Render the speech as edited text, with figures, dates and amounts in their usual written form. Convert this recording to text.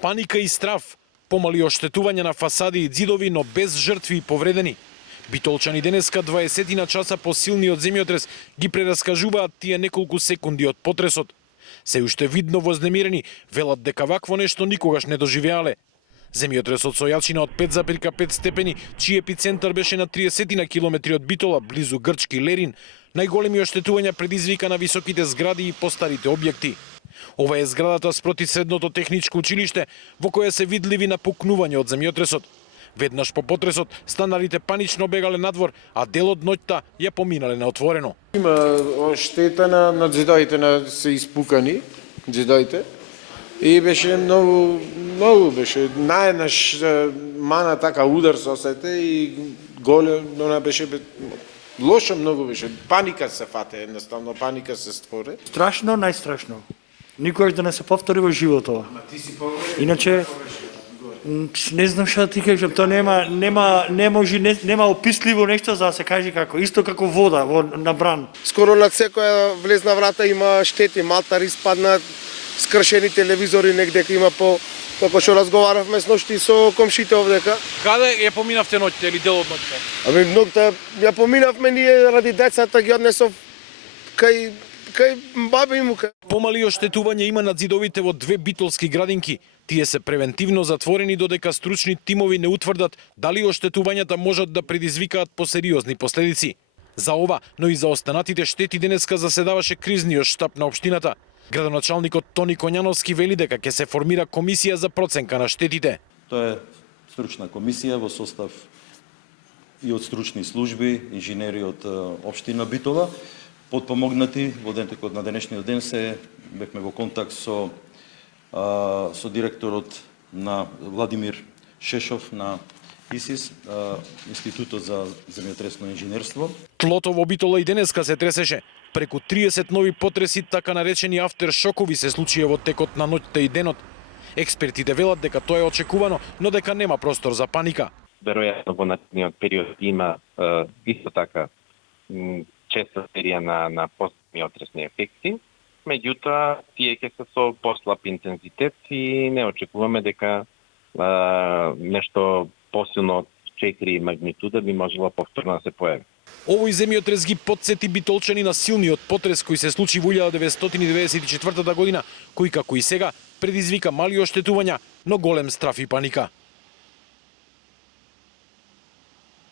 Паника и страв, помали оштетувања на фасади и ѕидови, но без жртви и повредени. Битолчани денеска 20 на часа по силниот земјотрес ги прераскажуваат тие неколку секунди од потресот. Се уште видно вознемирени, велат дека вакво нешто никогаш не доживеале. Земјотресот со јачина од 5,5 степени, чиј епицентар беше на 30 на километри од Битола, близу грчки Лерин, најголеми оштетувања предизвика на високите згради и постарите објекти. Ова е зградата спроти средното техничко училиште, во која се видливи напукнувања од земјотресот. Веднаш по потресот, станарите панично бегале надвор, а дел од ноќта ја поминале на отворено. Има штета на ѕидовите, се испукани ѕидовите. И беше многу беше. Наеднаш мана така удар се осете и голем, она беше лошо многу беше. Паника се фате, едноставно паника се створи. Страшно, најстрашно. Никогаш да не се повтори во животот. Иначе не знам што да ти кажам, тоа нема описливо нешто за да се каже како, исто како вода на бран. Скоро на секоја влезна врата има штети, малтар испаднат, скршени телевизори негде има по како што разговаравме сношти со комшите овдека. Каде ја поминавте ноќта или дел од ноќта? Ами ноќта ја поминавме ние ради децата ги однесов кај баба и мука. Помали оштетувања има на ѕидовите во две битолски градинки. Тие се превентивно затворени додека стручни тимови не утврдат дали оштетувањата можат да предизвикаат посериозни последици. За ова, но и за останатите штети денеска заседаваше кризниот штаб на општината. Градоначалникот Тони Коњановски вели дека ќе се формира комисија за проценка на штетите. Тоа е стручна комисија во состав и од стручни служби, инженери од општина Битола, подпомогнати во текот на денешниот ден бевме во контакт со директорот на Владимир Шешов на ИСИС, Институтот за земјотресно инженерство. Тлото во Битола и денеска се тресеше. Преку 30 нови потреси, така наречени афтершокови, се случија во текот на ноќта и денот. Експертите велат дека тоа е очекувано, но дека нема простор за паника. Веројатно во наредниот период има исто така честа серија на постземјотресни ефекти. Меѓутоа, тие ќе се со послаб интензитет и не очекуваме дека нешто посилно од 4 магнитуда би можело повторно да се појави. Овој земјотрес ги потсети битолчани на силниот потрес кој се случи во 1994 година, кој како и сега предизвика мали оштетувања, но голем страф и паника.